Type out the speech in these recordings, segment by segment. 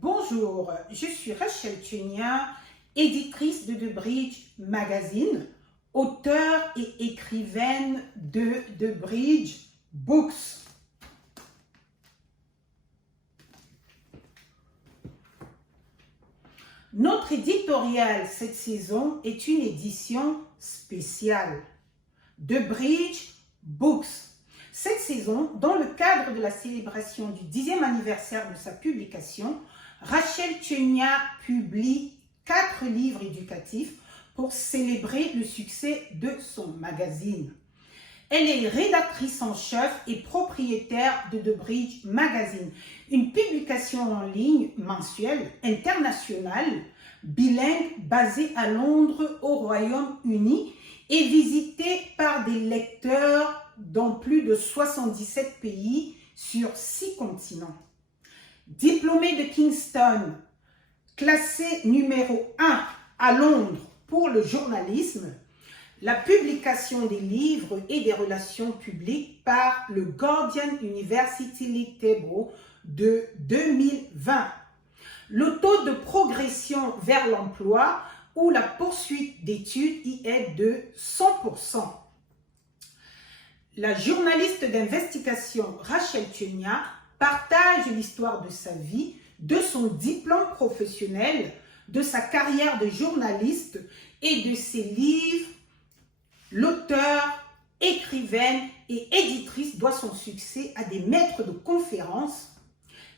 Bonjour, je suis Rachel Tchenia, éditrice de The Bridge Magazine, auteure et écrivaine de The Bridge Books. Notre éditorial cette saison est une édition spéciale. The Bridge Books. Cette saison, dans le cadre de la célébration du 10e anniversaire de sa publication, Rachel Tchenia publie 4 livres éducatifs pour célébrer le succès de son magazine. Elle est rédactrice en chef et propriétaire de The Bridge Magazine, une publication en ligne mensuelle, internationale, bilingue, basée à Londres, au Royaume-Uni et visitée par des lecteurs dans plus de 77 pays sur 6 continents. Diplômée de Kingston, classée numéro 1 à Londres pour le journalisme, la publication des livres et des relations publiques par le Guardian University League Table de 2020. Le taux de progression vers l'emploi ou la poursuite d'études y est de 100%. La journaliste d'investigation Rachel Tchenia partage l'histoire de sa vie, de son diplôme professionnel, de sa carrière de journaliste et de ses livres. L'auteure, écrivaine et éditrice doit son succès à des maîtres de conférences,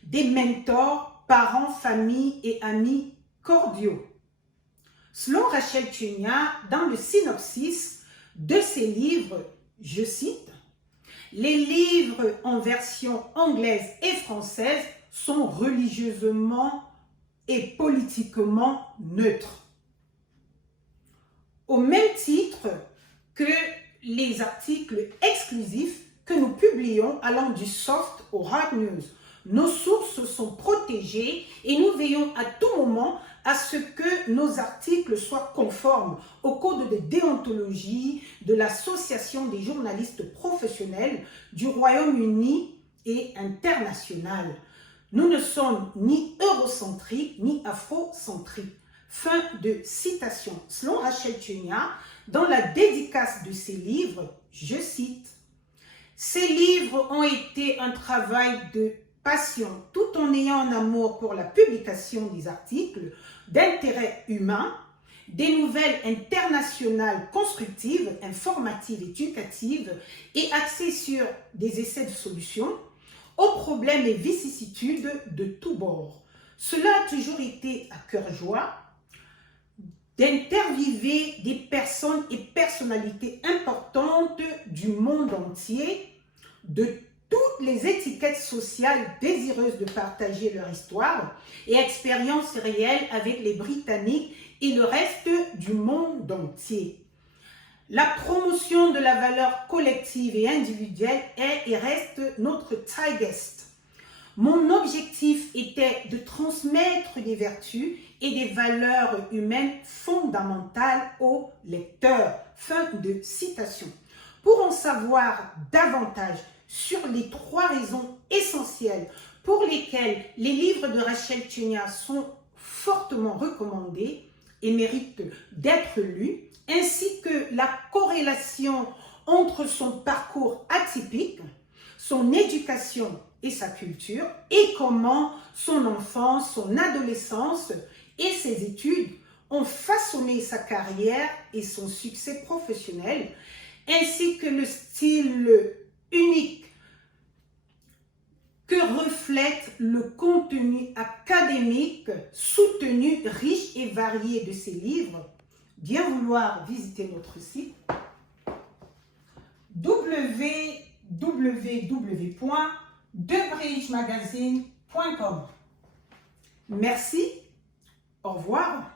des mentors, parents, familles et amis cordiaux. Selon Rachel Tchenia, dans le synopsis de ses livres, je cite, « Les livres en version anglaise et française sont religieusement et politiquement neutres. » Au même titre que les articles exclusifs que nous publions allant du soft au hard news. Nos sources sont protégées et nous veillons à tout moment à ce que nos articles soient conformes au code de déontologie de l'Association des journalistes professionnels du Royaume-Uni et international. Nous ne sommes ni eurocentriques ni afrocentriques. Fin de citation. Selon Rachel Tchenia, dans la dédicace de ses livres, je cite, « Ces livres ont été un travail de passion tout en ayant un amour pour la publication des articles d'intérêt humain, des nouvelles internationales constructives, informatives, éducatives et axées sur des essais de solutions aux problèmes et vicissitudes de tous bords. Cela a toujours été à cœur joie d'interviewer des personnes et personnalités importantes du monde entier, de toutes les étiquettes sociales désireuses de partager leur histoire et expériences réelles avec les Britanniques et le reste du monde entier. La promotion de la valeur collective et individuelle est et reste notre Zeitgeist. Mon objectif était de transmettre des vertus et des valeurs humaines fondamentales aux lecteurs. Fin de citation. Pour en savoir davantage sur les 3 raisons essentielles pour lesquelles les livres de Rachel Tchenia sont fortement recommandés et méritent d'être lus, ainsi que la corrélation entre son parcours atypique, son éducation et sa culture, et comment son enfance, son adolescence et ses études ont façonné sa carrière et son succès professionnel, ainsi que le style unique que reflète le contenu académique soutenu, riche et varié de ses livres. Bien vouloir visiter notre site www.thebridgemagazine.com. Merci, au revoir.